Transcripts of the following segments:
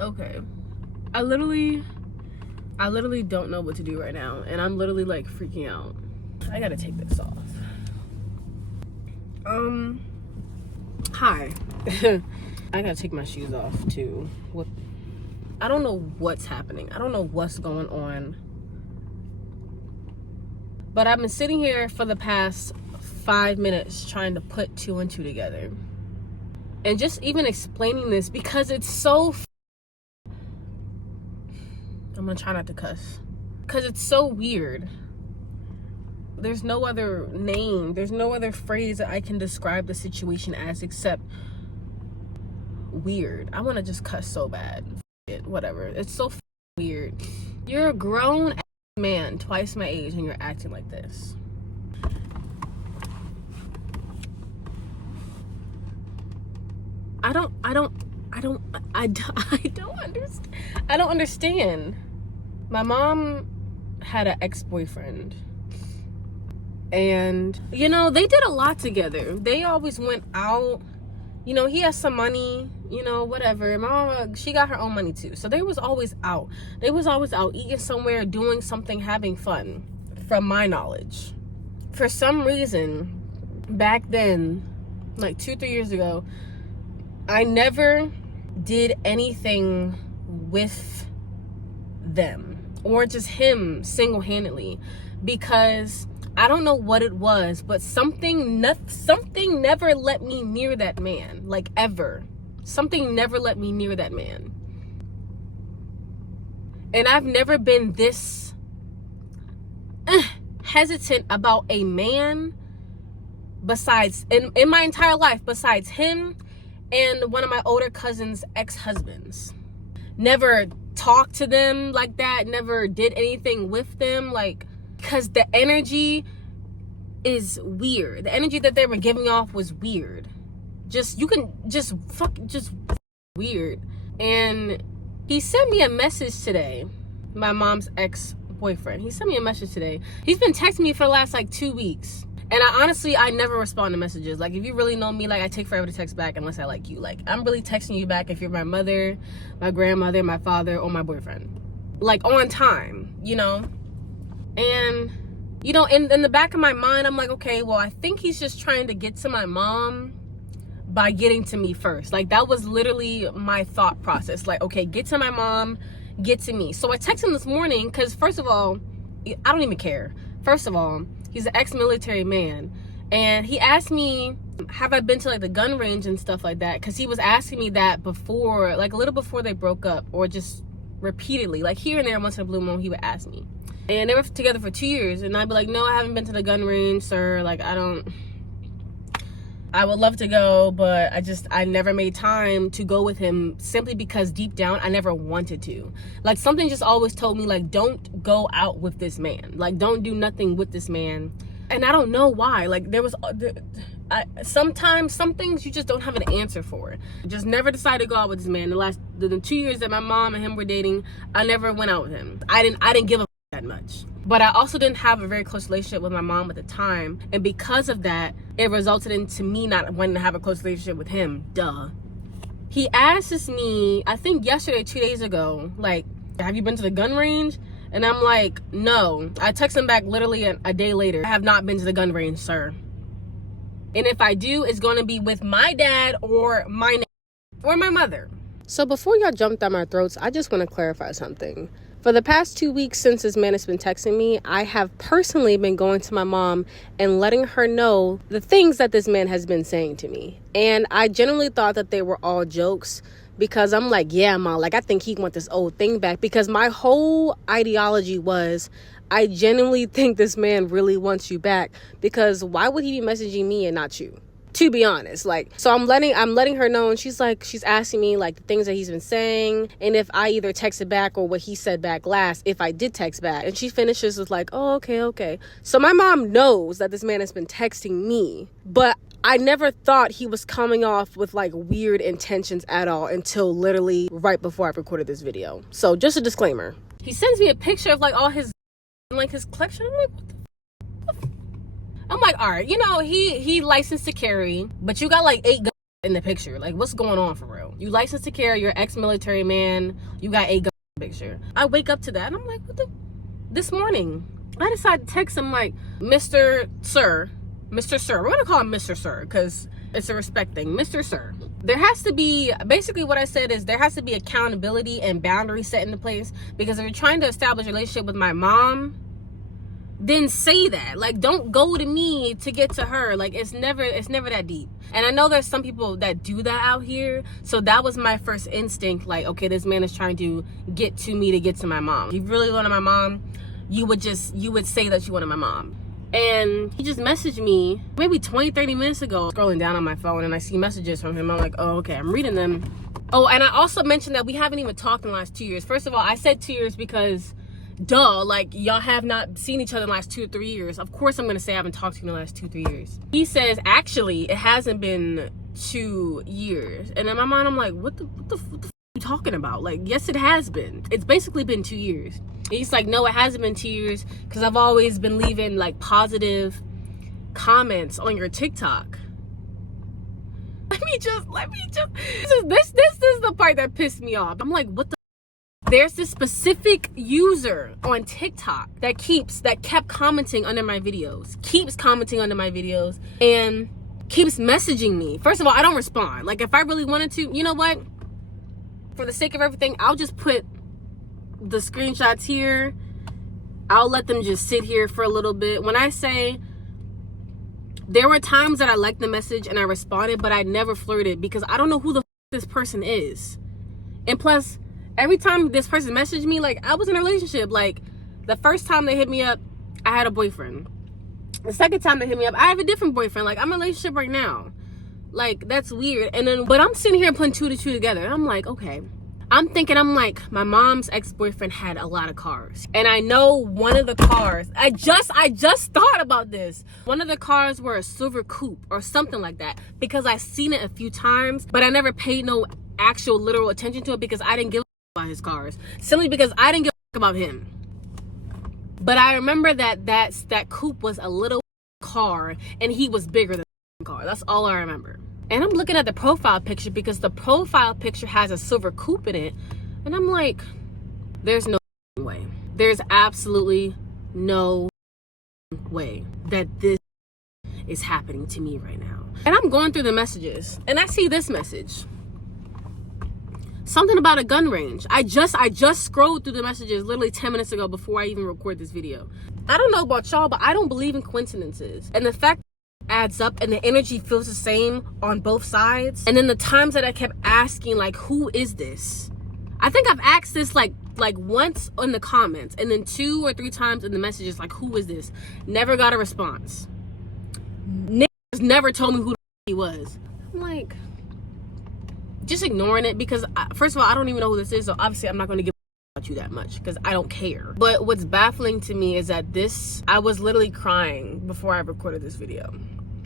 Okay. I literally don't know what to do right now, and I'm literally like freaking out. I gotta take this off. Hi. I gotta take my shoes off too. What? I don't know what's happening. I don't know what's going on. But I've been sitting here for the past 5 minutes trying to put two and two together. And just even explaining this because it's so I'm gonna try not to cuss. Because it's so weird. There's no other name, there's no other phrase that I can describe the situation as except weird. I want to just cuss so bad. Whatever. It's so weird. You're a grown man, twice my age, and you're acting like this. I don't understand. My mom had an ex-boyfriend. And, you know, they did a lot together. They always went out. You know, he has some money, you know, whatever. My mama, she got her own money too. So they was always out. They was always out eating somewhere, doing something, having fun, from my knowledge. For some reason, back then, like 2-3 years ago, I never did anything with them or just him single-handedly because I don't know what it was, but something never let me near that man, like ever. Something never let me near that man. And I've never been this hesitant about a man besides, in my entire life, besides him and one of my older cousin's ex-husbands. Never talked to them like that, never did anything with them, like, because the energy is weird. The energy that they were giving off was weird. Just weird. And he sent me a message today, my mom's ex-boyfriend. He sent me a message today. He's been texting me for the last like 2 weeks. And I never respond to messages. Like, if you really know me, like, I take forever to text back unless I like you. Like, I'm really texting you back if you're my mother, my grandmother, my father, or my boyfriend. Like, on time, you know? And, you know, in the back of my mind, I'm like, okay, well, I think he's just trying to get to my mom by getting to me first. Like, that was literally my thought process. Like, okay, get to my mom, get to me. So I texted him this morning because, first of all, I don't even care. First of all, he's an ex-military man. And he asked me, have I been to, like, the gun range and stuff like that? Because he was asking me that before, like, a little before they broke up, or just repeatedly. Like, here and there, once in a blue moon, he would ask me. And they were together for 2 years. And I'd be like, no, I haven't been to the gun range, sir. Like, I would love to go, but I never made time to go with him simply because deep down, I never wanted to. Like, something just always told me, like, don't go out with this man. Like, don't do nothing with this man. And I don't know why. Like, sometimes some things you just don't have an answer for. Just never decided to go out with this man. The 2 years that my mom and him were dating, I never went out with him. I didn't give a that much. But I also didn't have a very close relationship with my mom at the time. And because of that, it resulted into me not wanting to have a close relationship with him. Duh. He asks me, I think yesterday, 2 days ago, like, have you been to the gun range? And I'm like, no. I text him back literally a day later. I have not been to the gun range, sir. And if I do, it's going to be with my dad or my mother. So before y'all jump down my throats, I just want to clarify something. For the past 2 weeks since this man has been texting me, I have personally been going to my mom and letting her know the things that this man has been saying to me. And I genuinely thought that they were all jokes because I'm like, yeah, Mom, like, I think he want this old thing back. Because my whole ideology was, I genuinely think this man really wants you back. Because why would he be messaging me and not you? To be honest, like, so I'm letting her know, and she's asking me, like, the things that he's been saying, and if I either texted back or what he said back last, if I did text back. And she finishes with like, oh, okay. So my mom knows that this man has been texting me, but I never thought he was coming off with, like, weird intentions at all until literally right before I recorded this video. So just a disclaimer. He sends me a picture of, like, all his, like, his collection. I'm like, what the I'm like, all right, you know, he licensed to carry, but you got like 8 guns in the picture. Like, what's going on for real? You licensed to carry, you're ex-military man, you got a gun picture. I wake up to that and I'm like, what the? This morning, I decided to text him like, Mr. Sir, we're gonna call him Mr. Sir because it's a respect thing. Mr. Sir, there has to be, basically what I said is there has to be accountability and boundaries set into place, because if you're trying to establish a relationship with my mom, then say that. Like, don't go to me to get to her. Like, it's never that deep. And I know there's some people that do that out here, so that was my first instinct, like, okay, this man is trying to get to me to get to my mom. If you really wanted my mom, you would say that you wanted my mom. And he just messaged me maybe 20-30 minutes ago, scrolling down on my phone, and I see messages from him. I'm like, oh, okay, I'm reading them. Oh, and I also mentioned that we haven't even talked in the last 2 years. First of all, I said 2 years because duh, like, y'all have not seen each other in the last 2 or 3 years. Of course I'm gonna say I haven't talked to you in the last 2-3 years. He says, actually, it hasn't been 2 years. And in my mind, I'm like, what the are you talking about? Like, yes, it has been. It's basically been 2 years. And he's like, no, it hasn't been 2 years because I've always been leaving like positive comments on your TikTok. Let me just, this is the part that pissed me off. I'm like, what the? There's this specific user on TikTok that kept commenting under my videos, keeps commenting under my videos, and keeps messaging me. First of all, I don't respond. Like, if I really wanted to, you know what? For the sake of everything, I'll just put the screenshots here. I'll let them just sit here for a little bit. When I say, there were times that I liked the message and I responded, but I never flirted because I don't know who the this person is. And plus, every time this person messaged me, like, I was in a relationship. Like, the first time they hit me up, I had a boyfriend. The second time they hit me up, I have a different boyfriend. Like, I'm in a relationship right now. Like, that's weird. And then, but I'm sitting here putting 2 to 2 together. And I'm like, okay. I'm like, my mom's ex-boyfriend had a lot of cars. And I know one of the cars, I just thought about this. One of the cars were a silver coupe or something like that, because I seen it a few times, but I never paid no actual literal attention to it because I didn't give a about his cars. Simply because I didn't give a about him. But I remember that coupe was a little car and he was bigger than the car. That's all I remember. And I'm looking at the profile picture because the profile picture has a silver coupe in it. And I'm like, there's no way. There's absolutely no way that this is happening to me right now. And I'm going through the messages and I see this message. Something about a gun range. I just scrolled through the messages literally 10 minutes ago before I even record this video. I don't know about y'all, but I don't believe in coincidences. And the fact adds up and the energy feels the same on both sides. And then the times that I kept asking, like, who is this? I think I've asked this like once in the comments, and then 2 or 3 times in the messages, like, who is this? Never got a response. Niggas never told me who the he was. I'm like, just ignoring it because first of all, I don't even know who this is, so obviously I'm not going to give about you that much because I don't care. But what's baffling to me is that I was literally crying before I recorded this video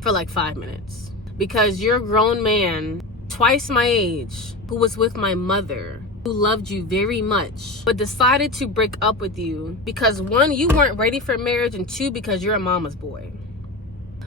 for like 5 minutes because you're a grown man, twice my age, who was with my mother, who loved you very much, but decided to break up with you because 1, you weren't ready for marriage, and 2, because you're a mama's boy.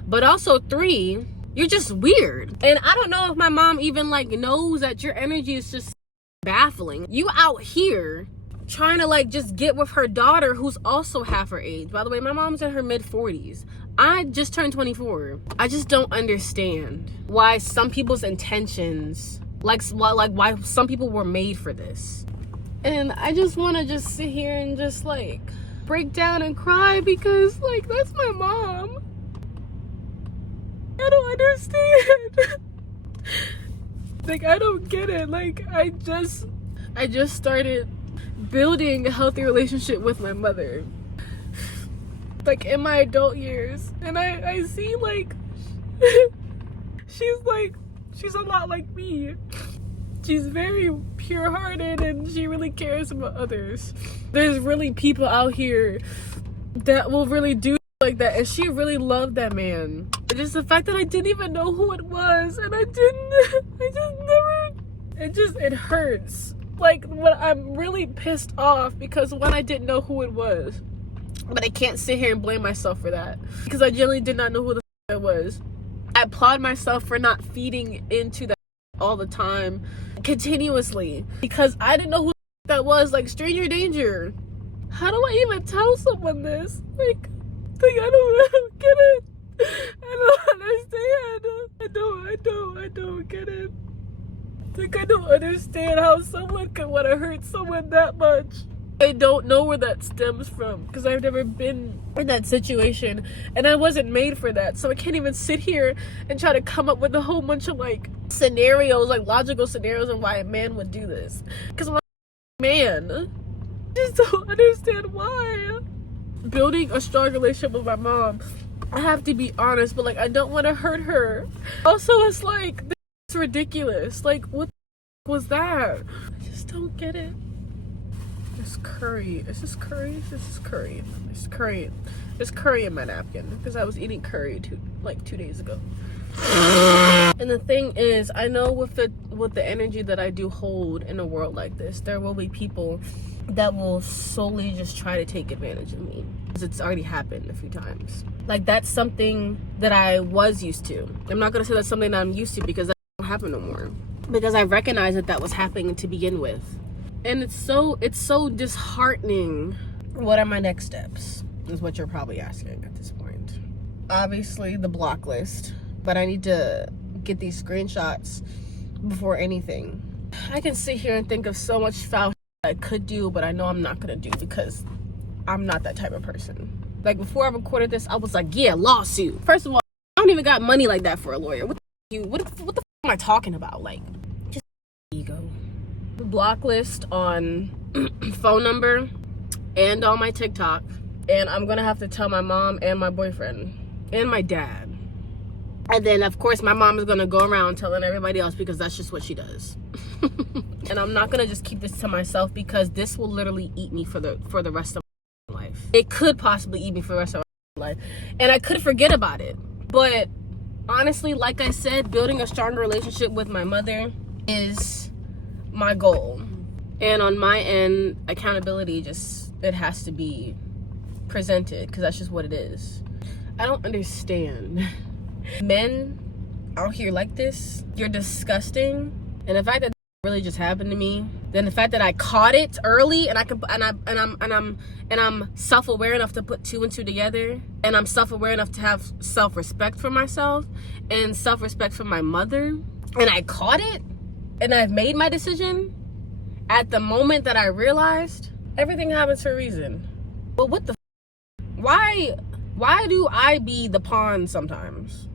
But also 3, you're just weird. And I don't know if my mom even like knows that your energy is just baffling. You out here trying to like just get with her daughter who's also half her age. By the way, my mom's in her mid-40s. I just turned 24. I just don't understand why some people's intentions, like why some people were made for this. And I just want to just sit here and just like break down and cry because like that's my mom. I don't understand. Like, I don't get it. Like, I just started building a healthy relationship with my mother, like, in my adult years. And I see, like, she's a lot like me. She's very pure-hearted and she really cares about others. There's really people out here that will really do like that, and she really loved that man. It's just the fact that I didn't even know who it was, and it hurts. Like, when I'm really pissed off because when I didn't know who it was, but I can't sit here and blame myself for that because I genuinely did not know who the it was. I applaud myself for not feeding into that all the time, continuously, because I didn't know who that was, like stranger danger. How do I even tell someone this? Like I don't get it. I don't understand. I don't get it. Like, I don't understand how someone could want to hurt someone that much. I don't know where that stems from, because I've never been in that situation, and I wasn't made for that. So I can't even sit here and try to come up with a whole bunch of like scenarios, like logical scenarios on why a man would do this. Because I'm like, man, I just don't understand why. Building a strong relationship with my mom, I have to be honest, but like, I don't want to hurt her. Also, it's like, this is ridiculous. Like, what the was that? I just don't get it. This curry. Is this curry? This is curry. There's curry. There's curry in my napkin because I was eating curry 2 days ago. And the thing is, I know with the energy that I do hold in a world like this, there will be people that will solely just try to take advantage of me. It's already happened a few times. Like, that's something that I was used to. I'm not gonna say that's something that I'm used to, because that don't happen no more. Because I recognize that was happening to begin with. And it's so disheartening. What are my next steps? Is what you're probably asking at this point. Obviously the block list, but I need to get these screenshots before anything. I can sit here and think of so much foul I could do, but I know I'm not gonna do, because I'm not that type of person. Like, before I recorded this, I was like, yeah, lawsuit. First of all, I don't even got money like that for a lawyer. What the am I talking about? Like, just ego. Block list on phone number and on my TikTok, and I'm gonna have to tell my mom and my boyfriend and my dad, and then of course my mom is gonna go around telling everybody else, because that's just what she does. And I'm not gonna just keep this to myself, because this will literally eat me for the rest of my life. It could possibly eat me for the rest of my life, and I could forget about it. But honestly, like I said, building a stronger relationship with my mother is my goal. And on my end, accountability it has to be presented, because that's just what it is. I don't understand. Men out here like this, you're disgusting. And the fact that really just happened to me, then the fact that I caught it early, and I'm self-aware enough to put 2 and 2 together, and I'm self-aware enough to have self-respect for myself and self-respect for my mother, and I caught it, and I've made my decision at the moment that I realized everything happens for a reason. But what the why do I be the pawn sometimes?